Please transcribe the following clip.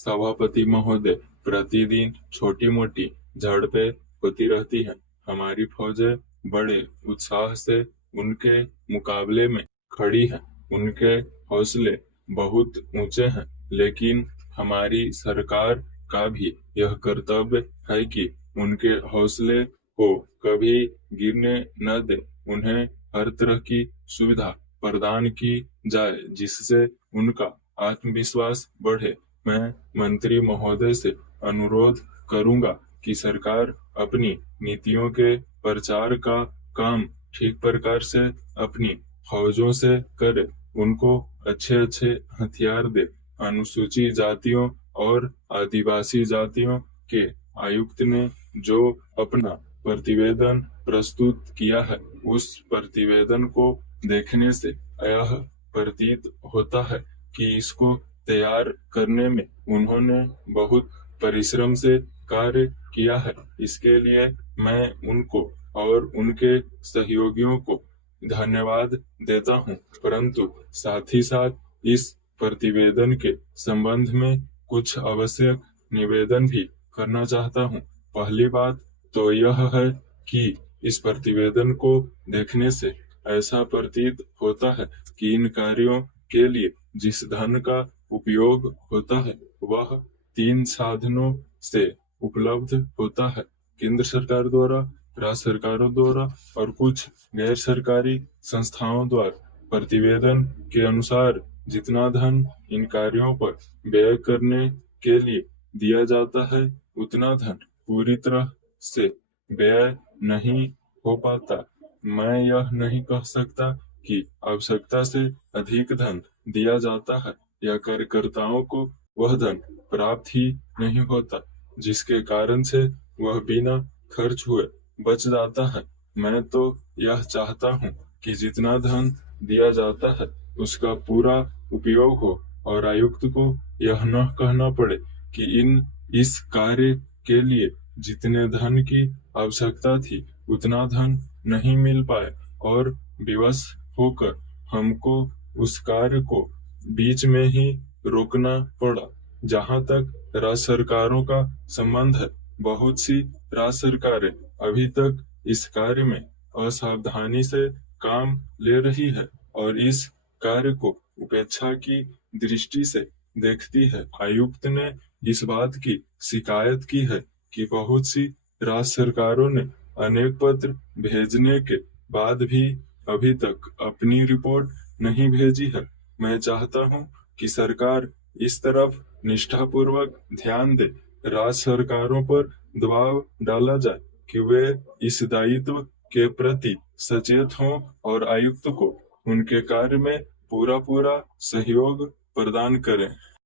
सभापति महोदय, प्रतिदिन छोटी मोटी झड़पें होती रहती हैं। हमारी फौजें बड़े उत्साह से उनके मुकाबले में खड़ी हैं। उनके हौसले बहुत ऊंचे हैं, लेकिन हमारी सरकार का भी यह कर्तव्य है कि उनके हौसले को कभी गिरने न दे। उन्हें हर तरह की सुविधा प्रदान की जाए जिससे उनका आत्मविश्वास बढ़े। मैं मंत्री महोदय से अनुरोध करूंगा कि सरकार अपनी नीतियों के प्रचार का काम ठीक प्रकार से अपनी फौजों से करे। उनको अच्छे अच्छे हथियार दे। अनुसूचित जातियों और आदिवासी जातियों के आयुक्त ने जो अपना प्रतिवेदन प्रस्तुत किया है, उस प्रतिवेदन को देखने से यह प्रतीत होता है कि इसको तैयार करने में उन्होंने बहुत परिश्रम से कार्य किया है। इसके लिए मैं उनको और उनके सहयोगियों को धन्यवाद देता हूं, परंतु साथ ही साथ इस प्रतिवेदन के संबंध में कुछ आवश्यक निवेदन भी करना चाहता हूं। पहली बात तो यह है कि इस प्रतिवेदन को देखने से ऐसा प्रतीत होता है कि इन कार्यों के लिए जिस धन का उपयोग होता है वह 3 साधनों से उपलब्ध होता है, केंद्र सरकार द्वारा, राज्य सरकारों द्वारा और कुछ गैर सरकारी संस्थाओं द्वारा। प्रतिवेदन के अनुसार जितना धन इन कार्यों पर व्यय करने के लिए दिया जाता है, उतना धन पूरी तरह से व्यय नहीं हो पाता। मैं यह नहीं कह सकता कि आवश्यकता से अधिक धन दिया जाता है या कार्यकर्ताओं को वह धन प्राप्त ही नहीं होता, जिसके कारण से वह बिना खर्च हुए बच जाता है। मैं तो यह चाहता हूँ कि जितना धन दिया जाता है उसका पूरा उपयोग हो और आयुक्त को यह न कहना पड़े कि इस कार्य के लिए जितने धन की आवश्यकता थी उतना धन नहीं मिल पाए और विवश होकर हमको उस कार्य को बीच में ही रोकना पड़ा। जहां तक राज्य सरकारों का संबंध है, बहुत सी राज्य सरकारें अभी तक इस कार्य में असावधानी से काम ले रही है और इस कार्य को उपेक्षा की दृष्टि से देखती है। आयुक्त ने इस बात की शिकायत की है कि बहुत सी राज्य सरकारों ने अनेक पत्र भेजने के बाद भी अभी तक अपनी रिपोर्ट नहीं भेजी है। मैं चाहता हूं कि सरकार इस तरफ निष्ठापूर्वक ध्यान दे। राज्य सरकारों पर दबाव डाला जाए कि वे इस दायित्व के प्रति सचेत हों और आयुक्त को उनके कार्य में पूरा पूरा सहयोग प्रदान करें।